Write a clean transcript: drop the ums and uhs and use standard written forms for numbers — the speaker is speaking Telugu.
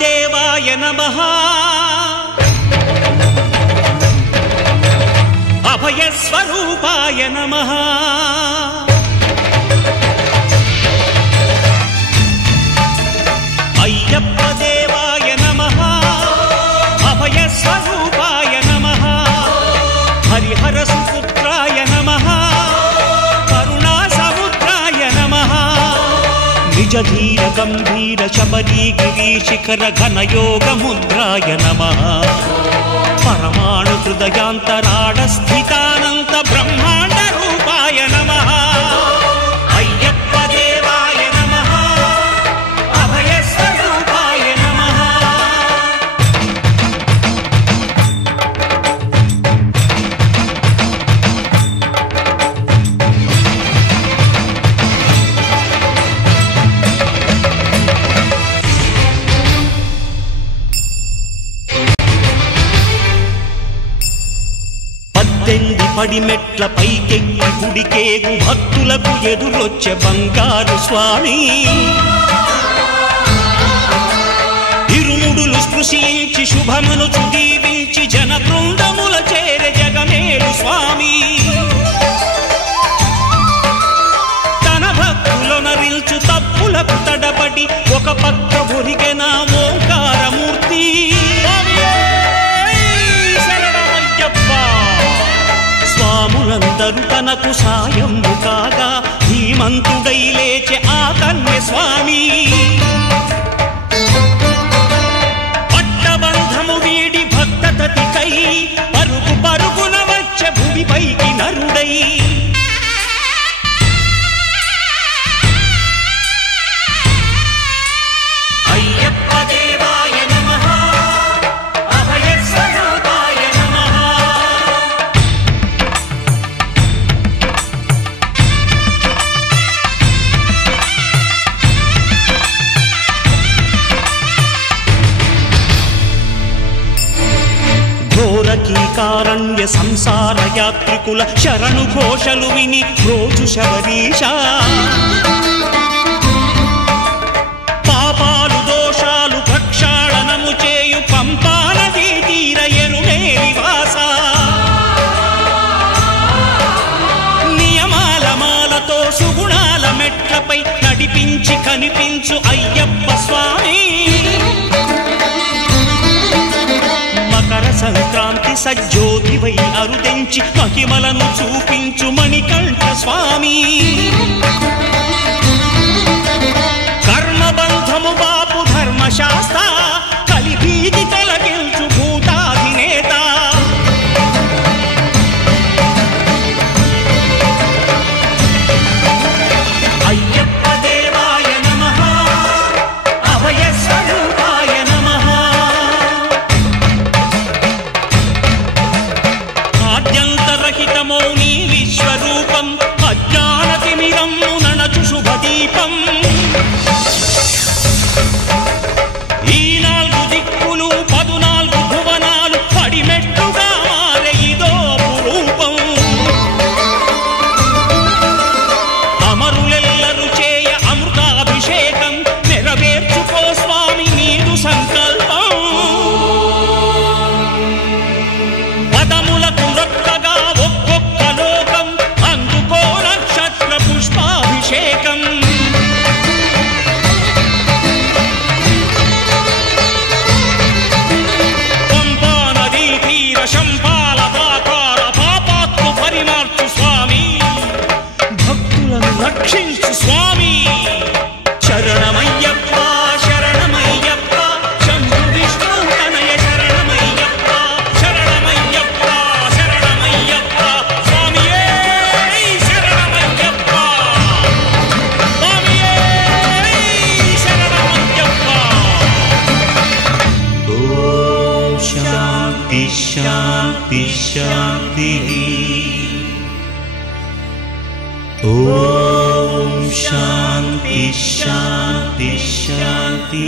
దేవాయ నమః అభయ స్వరూపాయ నమః అయ్యప్ప దేవాయ నమః అభయ స్వరూపాయ నమః హరిహర సుపుత్రాయ నమః కరుణా సముద్రాయ నమః నిజ ధీర గంభీర శబరీ గిరీశిఖర ఘనయోగ ముద్రాయ నమః పరమాణు హృదయాంతరాడ స్థితానంత బ్రహ్మాండ రూపాయ నమః అయ్యప్ప దేవాయ నమః అభయ స్వరూపాయ నమః పడిమెట్ల పైకెక్కి గుడికేగు భక్తులకు ఎదురొచ్చే బంగారు స్వామి ఇరుముడులు స్పృశించి శుభమును దీవించి జన బృందముల చేరే జగమేలు స్వామి తన భక్తులొనరిల్చు తప్పులకు తడబడి ఒక పక్క ఒరిగెన ఓంకారమూర్తి స్వాములందరూ తనకు సాయము కాగా ధీమంతుడై లేచే ఆ కన్య స్వామి పట్టబంధము వీడి భక్తతతికై పరుగు పరుగున వచ్చే భూమిపైకి నరుడై అయ్యప్ప దేవాయ నమః అభయ స్వరూపాయ నమః ఘోరకీకారణ్య సంసార యాత్రికుల శరణు ఘోషలు విని రోజు శబరీష పాపాలు దోషాలు ప్రక్షాళనము చేయు పంపా నదీ తీర ఎరుమేలి వాస నియమాల మాలతో సుగుణాల మెట్లపై నడిపించి కనిపించు అయ్యప్ప స్వామి మకర సంక్రాంతి సజ్జోతివై అరుదెంచి మహిమలను చూపించు మణికంఠ స్వామి కర్మబంధము బాపు ధర్మశాస్త్ర కలిభీతి తొలగించు భూతాధినేత అయ్యప్ప దేవాయ నమః అభయ స్వరూపాయ నమః ఆద్యంతరహితమౌని విశ్వరూపం అజ్ఞానతిమిరం నణచు శుభదీపం ఈ 4 దిక్కులు 14 భువనాలు పడిమెట్టుగా మారే ఇదో అపురూపం అమరులెల్లరు చేయ అమృతాభిషేకం నెరవేర్చుకో స్వామి నీదు సంకల్పం పదములకు రొక్కగా ఒక్కొక్క లోకం అందుకో నక్షత్ర పుష్పాభిషేకం పంపా నదీ తీర శంపాల ప్రాకార పాపాత్మ పరిమార్చు స్వామి భక్తులను రక్షించు స్వామి శరణమయ్యప్ప శరణమయ్యప్ప శంభు విష్ణు తనయ శరణమయ్యప్ప శరణమయ్యప్ప శరణమయ్యప్ప స్వామియే శరణమయ్యప్ప స్వామియే శరణమయ్యప్ప ఓం శాంతి శాంతి శాంతి ఓం శాంతి శాంతి శాంతి